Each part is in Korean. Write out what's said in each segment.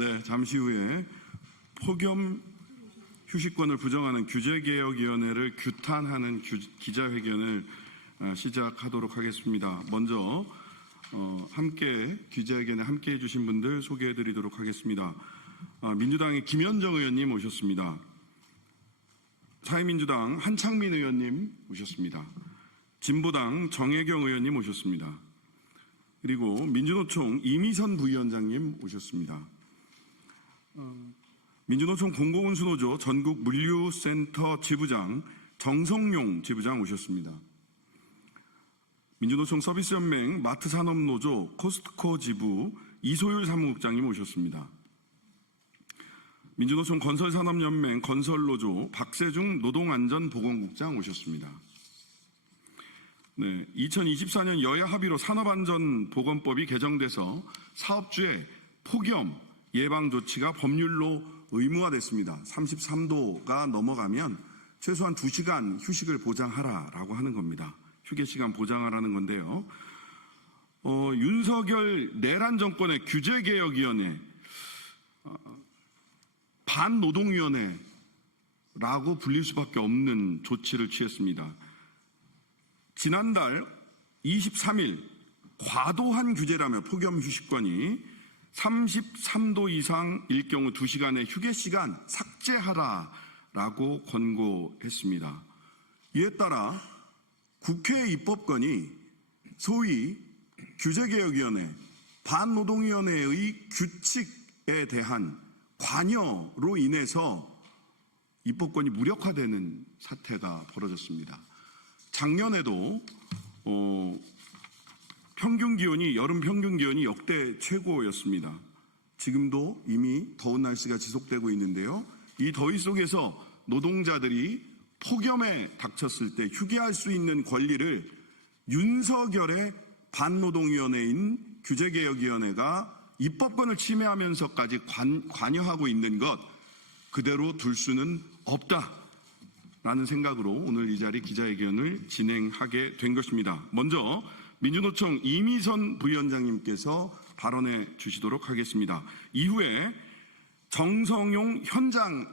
네, 잠시 후에 폭염 휴식권을 부정하는 규제개혁위원회를 규탄하는 기자회견을 시작하도록 하겠습니다. 먼저 기자회견에 함께 해주신 분들 소개해드리도록 하겠습니다. 민주당의 김현정 의원님 오셨습니다. 사회민주당 한창민 의원님 오셨습니다. 진보당 정혜경 의원님 오셨습니다. 그리고 민주노총 이미선 부위원장님 오셨습니다. 민주노총 공공운수노조 전국 물류센터 지부장 정성용 지부장 오셨습니다. 민주노총 서비스연맹 마트산업노조 코스트코 지부 이소율 사무국장님 오셨습니다. 민주노총 건설산업연맹 건설노조 박세중 노동안전보건국장 오셨습니다. 네, 2024년 여야 합의로 산업안전보건법이 개정돼서 사업주의 폭염 예방조치가 법률로 의무화됐습니다. 33도가 넘어가면 최소한 2시간 휴식을 보장하라라고 하는 겁니다. 휴게시간 보장하라는 건데요. 윤석열 내란 정권의 규제개혁위원회, 반노동위원회라고 불릴 수밖에 없는 조치를 취했습니다. 지난달 23일 과도한 규제라며 폭염 휴식권이 33도 이상일 경우 2시간의 휴게시간 삭제하라라고 권고했습니다. 이에 따라 국회 입법권이 소위 규제개혁위원회, 반노동위원회의 규칙에 대한 관여로 인해서 입법권이 무력화되는 사태가 벌어졌습니다. 작년에도 여름 평균 기온이 역대 최고였습니다. 지금도 이미 더운 날씨가 지속되고 있는데요. 이 더위 속에서 노동자들이 폭염에 닥쳤을 때 휴게할 수 있는 권리를 윤석열의 반노동위원회인 규제개혁위원회가 입법권을 침해하면서까지 관여하고 있는 것 그대로 둘 수는 없다라는 생각으로 오늘 이 자리 기자회견을 진행하게 된 것입니다. 먼저 민주노총 이미선 부위원장님께서 발언해 주시도록 하겠습니다. 이후에 정성용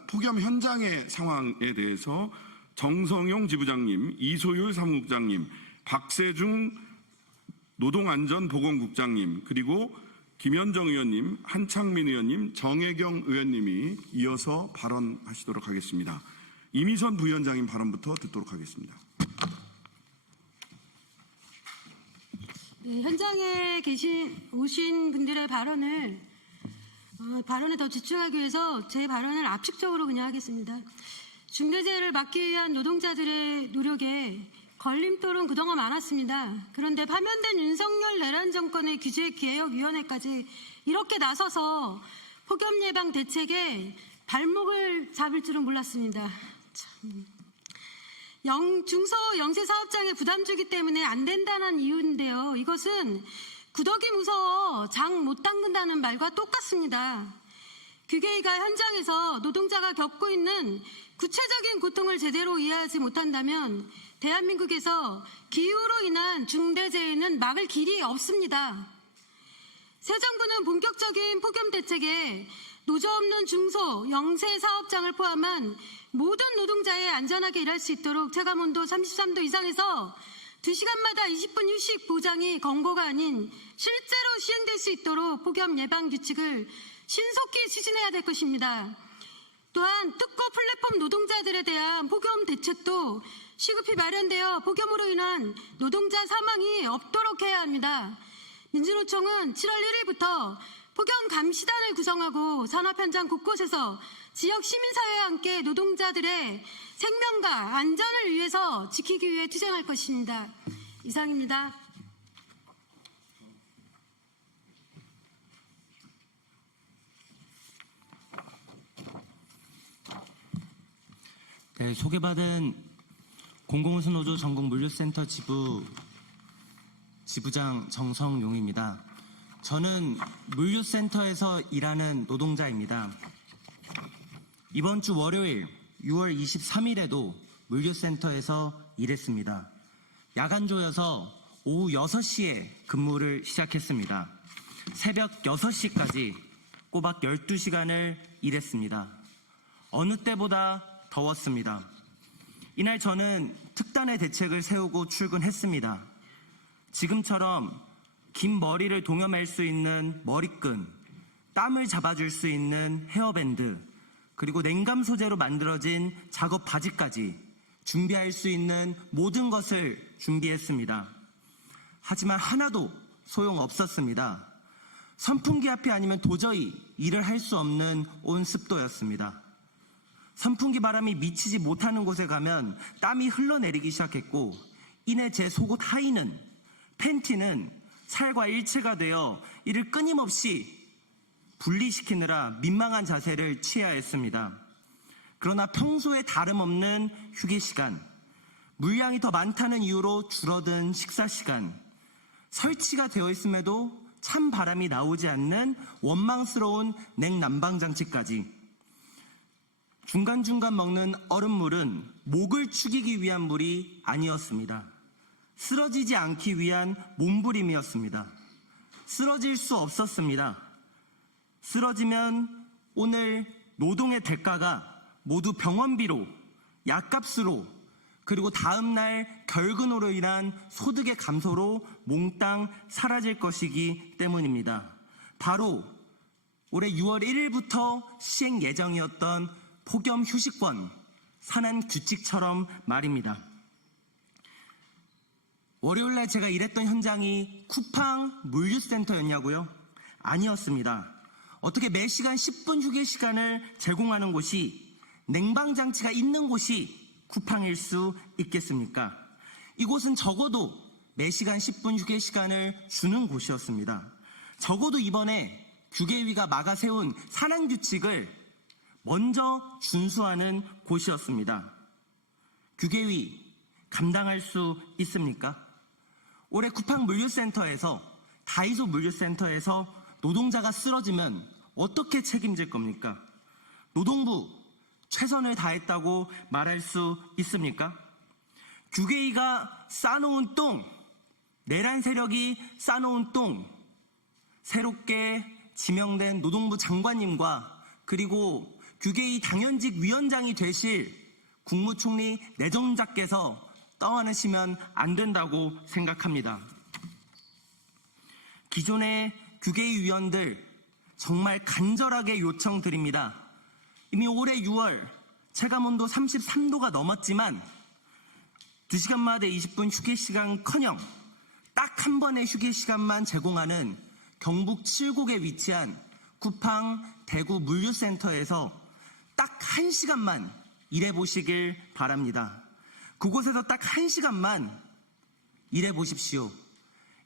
폭염 현장의 상황에 대해서 정성용 지부장님, 이소율 사무국장님, 박세중 노동안전보건국장님, 그리고 김현정 의원님, 한창민 의원님, 정혜경 의원님이 이어서 발언하시도록 하겠습니다. 이미선 부위원장님 발언부터 듣도록 하겠습니다. 네, 현장에 오신 분들의 발언에 더 집중하기 위해서 제 발언을 압축적으로 그냥 하겠습니다. 중대재해를 막기 위한 노동자들의 노력에 걸림돌은 그동안 많았습니다. 그런데 파면된 윤석열 내란 정권의 규제개혁위원회까지 이렇게 나서서 폭염 예방 대책에 발목을 잡을 줄은 몰랐습니다. 중소 영세 사업장에 부담 주기 때문에 안 된다는 이유인데요. 이것은 구더기 무서워 장 못 닦는다는 말과 똑같습니다. 규계위가 현장에서 노동자가 겪고 있는 구체적인 고통을 제대로 이해하지 못한다면 대한민국에서 기후로 인한 중대재해는 막을 길이 없습니다. 새 정부는 본격적인 폭염 대책에 노조 없는 중소, 영세 사업장을 포함한 모든 노동자의 안전하게 일할 수 있도록 체감온도 33도 이상에서 2시간마다 20분 휴식 보장이 권고가 아닌 실제로 시행될 수 있도록 폭염 예방 규칙을 신속히 추진해야 될 것입니다. 또한 특고 플랫폼 노동자들에 대한 폭염 대책도 시급히 마련되어 폭염으로 인한 노동자 사망이 없도록 해야 합니다. 민주노총은 7월 1일부터 폭염 감시단을 구성하고 산업 현장 곳곳에서 지역 시민사회와 함께 노동자들의 생명과 안전을 위해서 지키기 위해 투쟁할 것입니다. 이상입니다. 네, 소개받은 공공운수노조 전국물류센터 지부장 정성용입니다. 저는 물류센터에서 일하는 노동자입니다. 이번 주 월요일 6월 23일에도 물류센터에서 일했습니다. 야간조여서 오후 6시에 근무를 시작했습니다. 새벽 6시까지 꼬박 12시간을 일했습니다. 어느 때보다 더웠습니다. 이날 저는 특단의 대책을 세우고 출근했습니다. 지금처럼 긴 머리를 동여맬 수 있는 머리끈, 땀을 잡아줄 수 있는 헤어밴드, 그리고 냉감 소재로 만들어진 작업 바지까지 준비할 수 있는 모든 것을 준비했습니다. 하지만 하나도 소용없었습니다. 선풍기 앞이 아니면 도저히 일을 할 수 없는 온습도였습니다. 선풍기 바람이 미치지 못하는 곳에 가면 땀이 흘러내리기 시작했고, 이내 제 속옷 하의는, 팬티는 살과 일체가 되어 이를 끊임없이 분리시키느라 민망한 자세를 취해야 했습니다. 그러나 평소에 다름없는 휴게 시간, 물량이 더 많다는 이유로 줄어든 식사 시간, 설치가 되어 있음에도 찬 바람이 나오지 않는 원망스러운 냉난방 장치까지, 중간중간 먹는 얼음물은 목을 축이기 위한 물이 아니었습니다. 쓰러지지 않기 위한 몸부림이었습니다. 쓰러질 수 없었습니다. 쓰러지면 오늘 노동의 대가가 모두 병원비로, 약값으로, 그리고 다음날 결근으로 인한 소득의 감소로 몽땅 사라질 것이기 때문입니다. 바로 올해 6월 1일부터 시행 예정이었던 폭염 휴식권 산안 규칙처럼 말입니다. 월요일날 제가 일했던 현장이 쿠팡 물류센터였냐고요? 아니었습니다. 어떻게 매 시간 10분 휴게 시간을 제공하는 곳이, 냉방장치가 있는 곳이 쿠팡일 수 있겠습니까? 이곳은 적어도 매 시간 10분 휴게 시간을 주는 곳이었습니다. 적어도 이번에 규계위가 막아세운 산안규칙을 먼저 준수하는 곳이었습니다. 규계위 감당할 수 있습니까? 올해 쿠팡 물류센터에서, 다이소 물류센터에서 노동자가 쓰러지면 어떻게 책임질 겁니까? 노동부 최선을 다했다고 말할 수 있습니까? 규계위가 싸놓은 똥, 내란 세력이 싸놓은 똥, 새롭게 지명된 노동부 장관님과 그리고 규계위 당연직 위원장이 되실 국무총리 내정자께서 떠안으시면 안 된다고 생각합니다. 기존의 규계위 위원들 정말 간절하게 요청드립니다. 이미 올해 6월 체감온도 33도가 넘었지만 2시간마다 20분 휴게 시간커녕 딱 한 번의 휴게 시간만 제공하는 경북 칠곡에 위치한 쿠팡 대구 물류센터에서 딱 1시간만 일해보시길 바랍니다. 그곳에서 딱 1시간만 일해보십시오.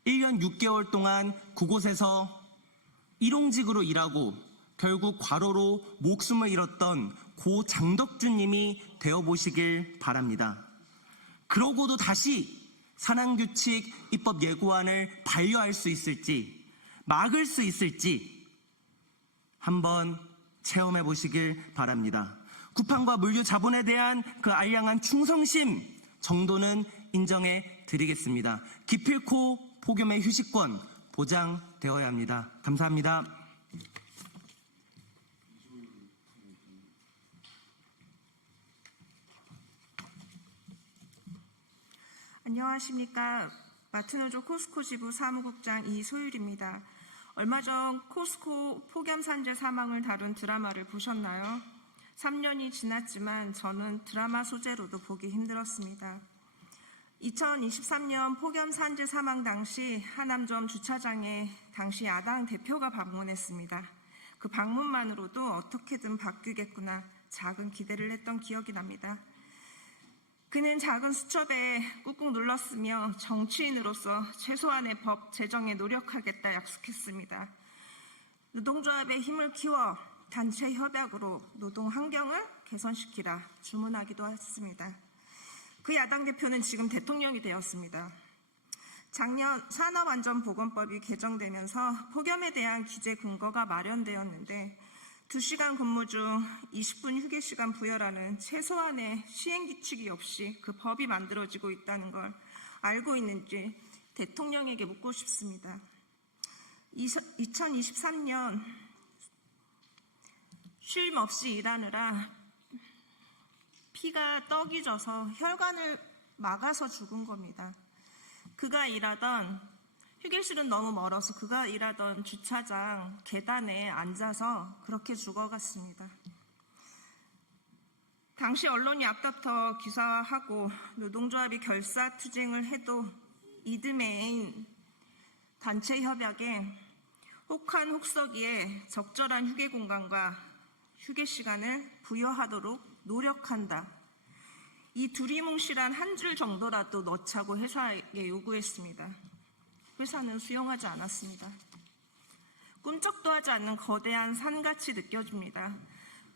1년 6개월 동안 그곳에서 일용직으로 일하고 결국 과로로 목숨을 잃었던 고 장덕준님이 되어보시길 바랍니다. 그러고도 다시 산안규칙 입법 예고안을 반려할 수 있을지, 막을 수 있을지 한번 체험해 보시길 바랍니다. 쿠팡과 물류 자본에 대한 그 알량한 충성심 정도는 인정해 드리겠습니다. 기필코 폭염의 휴식권 보장되어야 합니다. 감사합니다. 안녕하십니까. 마트노조 코스코 지부 사무국장 이소율입니다. 얼마 전 코스코 폭염 산재 사망을 다룬 드라마를 보셨나요? 3년이 지났지만 저는 드라마 소재로도 보기 힘들었습니다. 2023년 폭염 산재 사망 당시 하남점 주차장에 당시 야당 대표가 방문했습니다. 그 방문만으로도 어떻게든 바뀌겠구나 작은 기대를 했던 기억이 납니다. 그는 작은 수첩에 꾹꾹 눌렀으며 정치인으로서 최소한의 법 제정에 노력하겠다 약속했습니다. 노동조합의 힘을 키워 단체 협약으로 노동 환경을 개선시키라 주문하기도 했습니다. 그 야당 대표는 지금 대통령이 되었습니다. 작년 산업안전보건법이 개정되면서 폭염에 대한 규제 근거가 마련되었는데 2시간 근무 중 20분 휴게 시간 부여라는 최소한의 시행규칙이 없이 그 법이 만들어지고 있다는 걸 알고 있는지 대통령에게 묻고 싶습니다. 2023년 쉼 없이 일하느라 피가 떡이 져서 혈관을 막아서 죽은 겁니다. 그가 일하던 휴게실은 너무 멀어서 그가 일하던 주차장 계단에 앉아서 그렇게 죽어갔습니다. 당시 언론이 앞다퉈 기사하고 노동조합이 결사투쟁을 해도 이듬해인 단체 협약에 혹한 혹서기에 적절한 휴게 공간과 휴게 시간을 부여하도록 노력한다. 이 두리뭉실한 한 줄 정도라도 넣자고 회사에게 요구했습니다. 회사는 수용하지 않았습니다. 꿈쩍도 하지 않는 거대한 산같이 느껴집니다.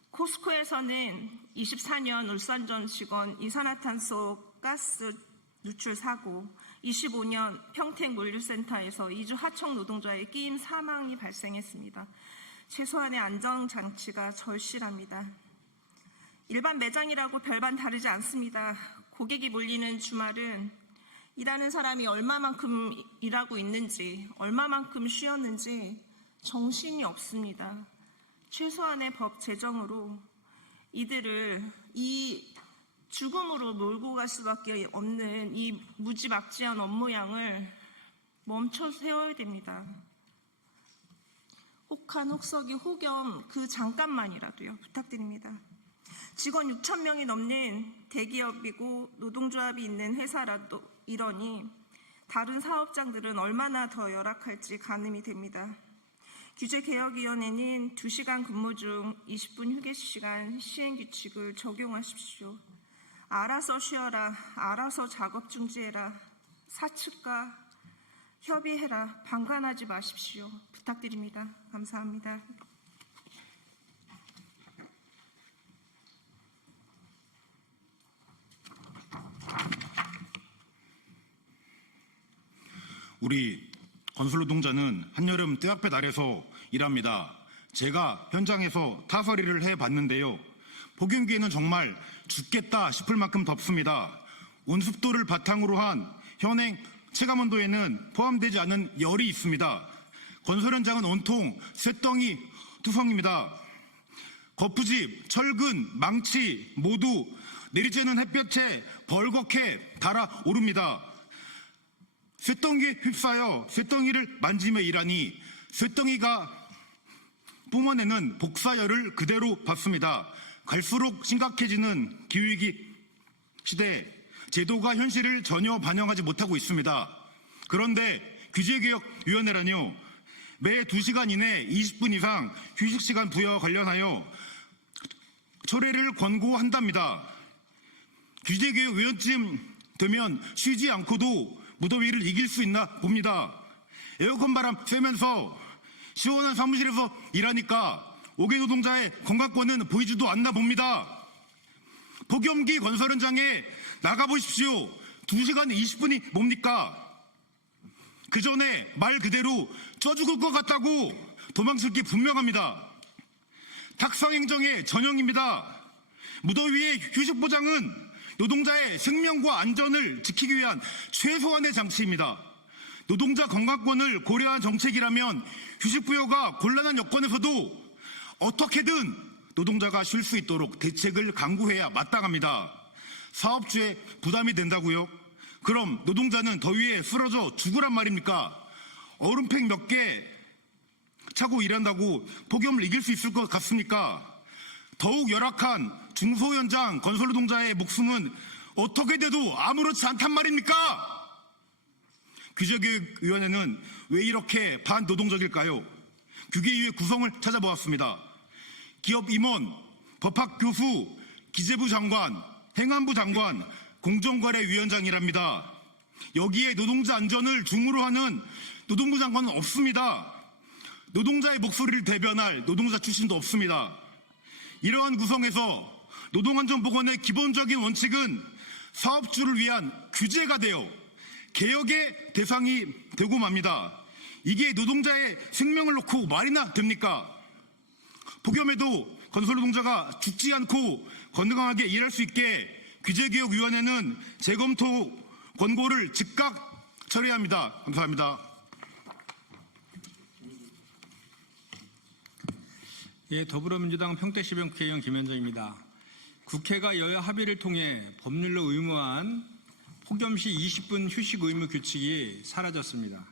코스코에서는 24년 울산전 직원 이산화탄소 가스 누출 사고, 25년 평택 물류센터에서 2주 하청 노동자의 끼임 사망이 발생했습니다. 최소한의 안전장치가 절실합니다. 일반 매장이라고 별반 다르지 않습니다. 고객이 몰리는 주말은 일하는 사람이 얼마만큼 일하고 있는지, 얼마만큼 쉬었는지 정신이 없습니다. 최소한의 법 제정으로 이들을 이 죽음으로 몰고 갈 수밖에 없는 이 무지막지한 업무량을 멈춰 세워야 됩니다. 혹한 혹서기 혹염 그 잠깐만이라도요. 부탁드립니다. 직원 6천 명이 넘는 대기업이고 노동조합이 있는 회사라도 이러니 다른 사업장들은 얼마나 더 열악할지 가늠이 됩니다. 규제개혁위원회는 2시간 근무 중 20분 휴게시간 시행규칙을 적용하십시오. 알아서 쉬어라, 알아서 작업 중지해라, 사측과 협의해라, 방관하지 마십시오. 부탁드립니다. 감사합니다. 우리 건설노동자는 한여름 뜨악볕 아래서 일합니다. 제가 현장에서 타설이를 해봤는데요. 폭염기에는 정말 죽겠다 싶을 만큼 덥습니다. 온습도를 바탕으로 한 현행 체감온도에는 포함되지 않은 열이 있습니다. 건설 현장은 온통 쇳덩이 투성입니다. 거푸집, 철근, 망치 모두 내리쬐는 햇볕에 벌겋게 달아오릅니다. 쇳덩이에 휩싸여 쇳덩이를 만지며 일하니 쇳덩이가 뿜어내는 복사열을 그대로 받습니다. 갈수록 심각해지는 기후위기 시대, 제도가 현실을 전혀 반영하지 못하고 있습니다. 그런데 규제개혁위원회라뇨, 매 2시간 이내 20분 이상 휴식시간 부여 관련하여 철회를 권고한답니다. 규제개혁위원쯤 되면 쉬지 않고도 무더위를 이길 수 있나 봅니다. 에어컨 바람 쐬면서 시원한 사무실에서 일하니까 5개 노동자의 건강권은 보이지도 않나 봅니다. 폭염기 건설 현장에 나가보십시오. 2시간 20분이 뭡니까? 그 전에 말 그대로 쪄 죽을 것 같다고 도망칠 게 분명합니다. 탁상행정의 전형입니다. 무더위의 휴식 보장은 노동자의 생명과 안전을 지키기 위한 최소한의 장치입니다. 노동자 건강권을 고려한 정책이라면 휴식 부여가 곤란한 여건에서도 어떻게든 노동자가 쉴 수 있도록 대책을 강구해야 마땅합니다. 사업주에 부담이 된다고요? 그럼 노동자는 더위에 쓰러져 죽으란 말입니까? 얼음팩 몇 개 차고 일한다고 폭염을 이길 수 있을 것 같습니까? 더욱 열악한 중소현장 건설노동자의 목숨은 어떻게 돼도 아무렇지 않단 말입니까? 규제개혁위원회는 왜 이렇게 반노동적일까요? 규계위의 구성을 찾아보았습니다. 기업 임원, 법학 교수, 기재부 장관, 행안부 장관, 공정거래위원장이랍니다. 여기에 노동자 안전을 중으로 하는 노동부 장관은 없습니다. 노동자의 목소리를 대변할 노동자 출신도 없습니다. 이러한 구성에서 노동안전보건의 기본적인 원칙은 사업주를 위한 규제가 되어 개혁의 대상이 되고 맙니다. 이게 노동자의 생명을 놓고 말이나 됩니까? 폭염에도 건설노동자가 죽지 않고 건강하게 일할 수 있게 규제개혁위원회는 재검토 권고를 즉각 처리합니다. 감사합니다. 예, 더불어민주당 평택시병 국회의원 김현정입니다. 국회가 여야 합의를 통해 법률로 의무화한 폭염 시 20분 휴식 의무 규칙이 사라졌습니다.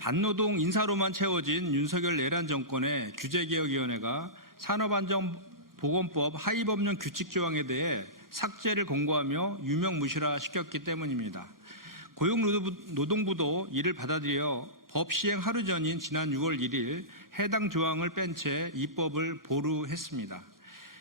반노동 인사로만 채워진 윤석열 내란 정권의 규제개혁위원회가 산업안전보건법 하위법령 규칙 조항에 대해 삭제를 권고하며 유명무실화 시켰기 때문입니다. 고용노동부도 이를 받아들여 법 시행 하루 전인 지난 6월 1일 해당 조항을 뺀 채 입법을 보류했습니다.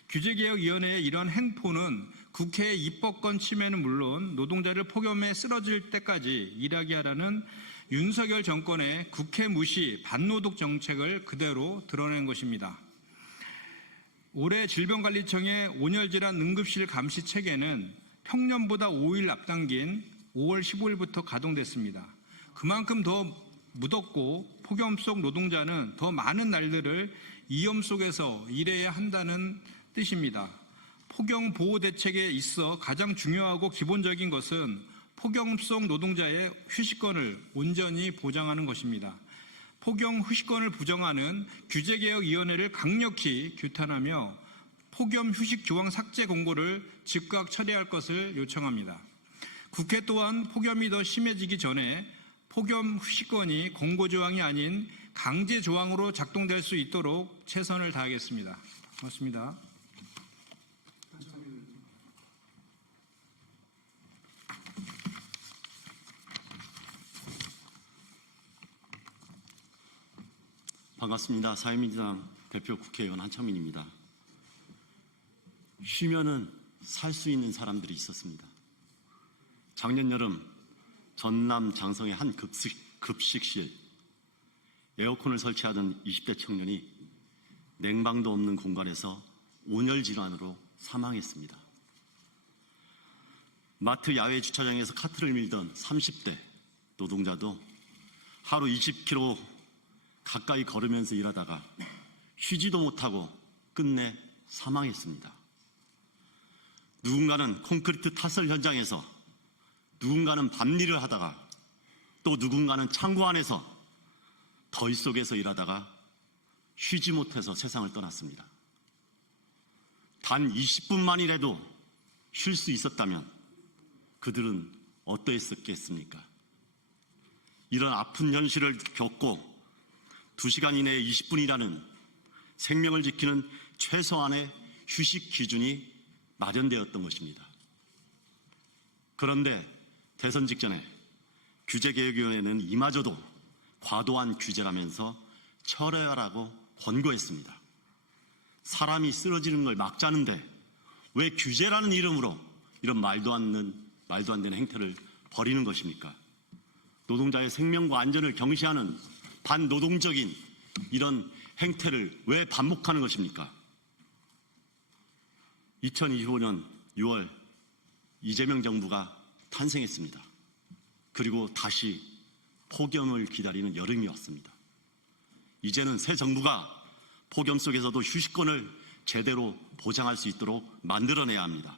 규제개혁위원회의 이런 행포는 국회의 입법권 침해는 물론 노동자를 폭염에 쓰러질 때까지 일하게 하라는 윤석열 정권의 국회 무시 반노동 정책을 그대로 드러낸 것입니다. 올해 질병관리청의 온열질환 응급실 감시 체계는 평년보다 5일 앞당긴 5월 15일부터 가동됐습니다. 그만큼 더 무덥고 폭염 속 노동자는 더 많은 날들을 이염 속에서 일해야 한다는 뜻입니다. 폭염 보호 대책에 있어 가장 중요하고 기본적인 것은 폭염 속 노동자의 휴식권을 온전히 보장하는 것입니다. 폭염 휴식권을 부정하는 규제개혁위원회를 강력히 규탄하며 폭염 휴식 조항 삭제 공고를 즉각 처리할 것을 요청합니다. 국회 또한 폭염이 더 심해지기 전에 폭염 휴식권이 공고조항이 아닌 강제조항으로 작동될 수 있도록 최선을 다하겠습니다. 고맙습니다. 반갑습니다. 사회민주당 대표 국회의원 한창민입니다. 쉬면은 살 수 있는 사람들이 있었습니다. 작년 여름 전남 장성의 한 급식실 에어컨을 설치하던 20대 청년이 냉방도 없는 공간에서 온열 질환으로 사망했습니다. 마트 야외 주차장에서 카트를 밀던 30대 노동자도 하루 20km 가까이 걸으면서 일하다가 쉬지도 못하고 끝내 사망했습니다. 누군가는 콘크리트 타설 현장에서, 누군가는 밤일을 하다가, 또 누군가는 창고 안에서 더위 속에서 일하다가 쉬지 못해서 세상을 떠났습니다. 단 20분만이라도 쉴 수 있었다면 그들은 어떠했었겠습니까? 이런 아픈 현실을 겪고 2시간 이내에 20분이라는 생명을 지키는 최소한의 휴식 기준이 마련되었던 것입니다. 그런데 대선 직전에 규제개혁위원회는 이마저도 과도한 규제라면서 철회하라고 권고했습니다. 사람이 쓰러지는 걸 막자는데 왜 규제라는 이름으로 이런 말도 안 되는 행태를 벌이는 것입니까? 노동자의 생명과 안전을 경시하는 반노동적인 이런 행태를 왜 반복하는 것입니까? 2025년 6월 이재명 정부가 탄생했습니다. 그리고 다시 폭염을 기다리는 여름이 왔습니다. 이제는 새 정부가 폭염 속에서도 휴식권을 제대로 보장할 수 있도록 만들어내야 합니다.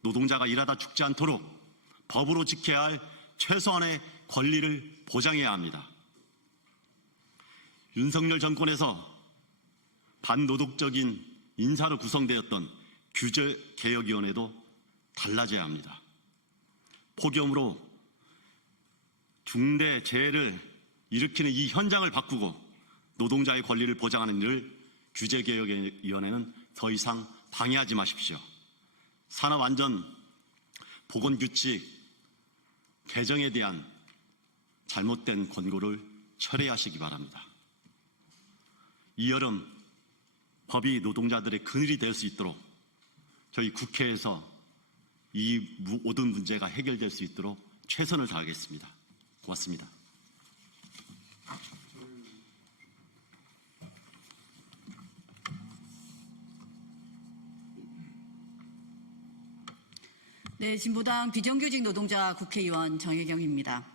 노동자가 일하다 죽지 않도록 법으로 지켜야 할 최소한의 권리를 보장해야 합니다. 윤석열 정권에서 반노동적인 인사로 구성되었던 규제개혁위원회도 달라져야 합니다. 폭염으로 중대 재해를 일으키는 이 현장을 바꾸고 노동자의 권리를 보장하는 일을 규제개혁위원회는 더 이상 방해하지 마십시오. 산업안전보건규칙 개정에 대한 잘못된 권고를 철회하시기 바랍니다. 이 여름 법이 노동자들의 그늘이 될 수 있도록 저희 국회에서 이 모든 문제가 해결될 수 있도록 최선을 다하겠습니다. 고맙습니다. 네, 진보당 비정규직 노동자 국회의원 정혜경입니다.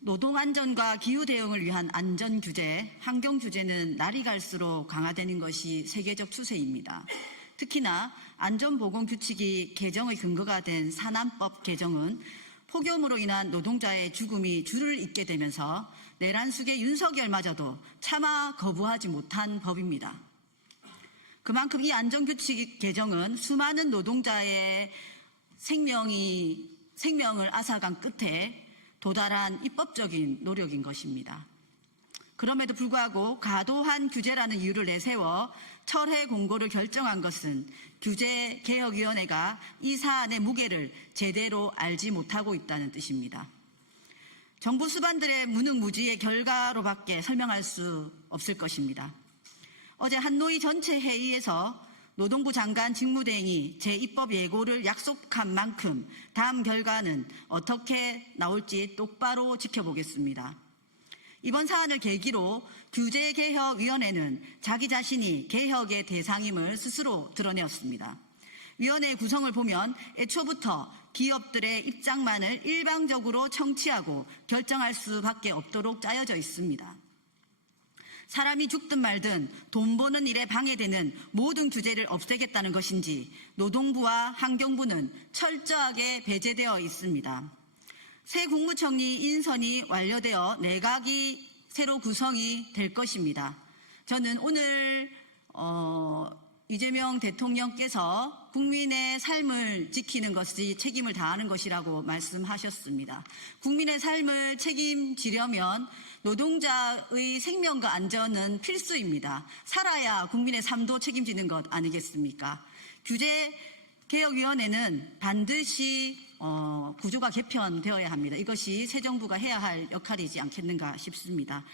노동안전과 기후대응을 위한 안전규제, 환경규제는 날이 갈수록 강화되는 것이 세계적 추세입니다. 특히나 안전보건규칙이 개정의 근거가 된 산안법 개정은 폭염으로 인한 노동자의 죽음이 줄을 잇게 되면서 내란 속의 윤석열마저도 차마 거부하지 못한 법입니다. 그만큼 이 안전규칙 개정은 수많은 노동자의 생명을 앗아간 끝에 도달한 입법적인 노력인 것입니다. 그럼에도 불구하고 과도한 규제라는 이유를 내세워 철회 공고를 결정한 것은 규제개혁위원회가 이 사안의 무게를 제대로 알지 못하고 있다는 뜻입니다. 정부 수반들의 무능무지의 결과로밖에 설명할 수 없을 것입니다. 어제 한노위 전체 회의에서 노동부 장관 직무대행이 재입법 예고를 약속한 만큼 다음 결과는 어떻게 나올지 똑바로 지켜보겠습니다. 이번 사안을 계기로 규제개혁위원회는 자기 자신이 개혁의 대상임을 스스로 드러내었습니다. 위원회의 구성을 보면 애초부터 기업들의 입장만을 일방적으로 청취하고 결정할 수밖에 없도록 짜여져 있습니다. 사람이 죽든 말든 돈 버는 일에 방해되는 모든 규제를 없애겠다는 것인지 노동부와 환경부는 철저하게 배제되어 있습니다. 새 국무총리 인선이 완료되어 내각이 새로 구성이 될 것입니다. 저는 오늘 이재명 대통령께서 국민의 삶을 지키는 것이 책임을 다하는 것이라고 말씀하셨습니다. 국민의 삶을 책임지려면 노동자의 생명과 안전은 필수입니다. 살아야 국민의 삶도 책임지는 것 아니겠습니까? 규제개혁위원회는 반드시 구조가 개편되어야 합니다. 이것이 새 정부가 해야 할 역할이지 않겠는가 싶습니다.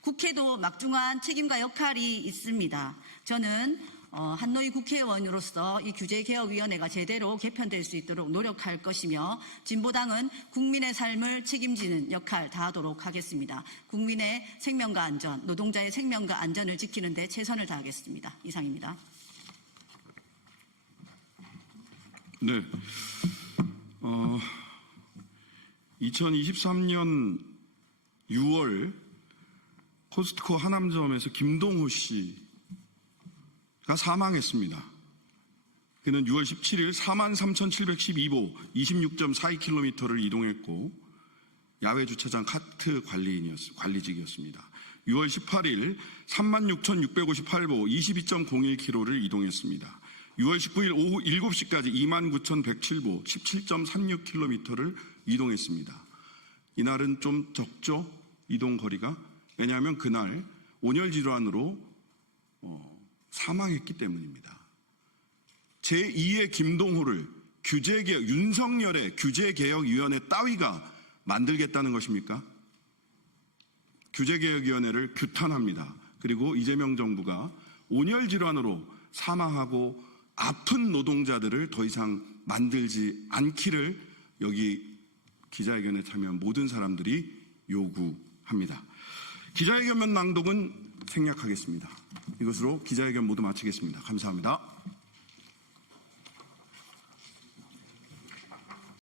국회도 막중한 책임과 역할이 있습니다. 저는 한노위 국회의원으로서 이 규제개혁위원회가 제대로 개편될 수 있도록 노력할 것이며 진보당은 국민의 삶을 책임지는 역할 다하도록 하겠습니다. 국민의 생명과 안전, 노동자의 생명과 안전을 지키는 데 최선을 다하겠습니다. 이상입니다. 네. 2023년 6월 코스트코 하남점에서 김동호 씨가 사망했습니다. 그는 6월 17일 43,712보 26.42km를 이동했고 야외 주차장 카트 관리직이었습니다. 6월 18일 36,658보 22.01km를 이동했습니다. 6월 19일 오후 7시까지 29,107보 17.36km를 이동했습니다. 이날은 좀 적죠? 이동 거리가? 왜냐하면 그날 온열 질환으로 사망했기 때문입니다. 제2의 김동호를 윤석열의 규제개혁위원회 따위가 만들겠다는 것입니까? 규제개혁위원회를 규탄합니다. 그리고 이재명 정부가 온열 질환으로 사망하고 아픈 노동자들을 더 이상 만들지 않기를 여기 기자회견에 참여한 모든 사람들이 요구합니다. 기자회견 낭독은 생략하겠습니다. 이것으로 기자회견 모두 마치겠습니다. 감사합니다.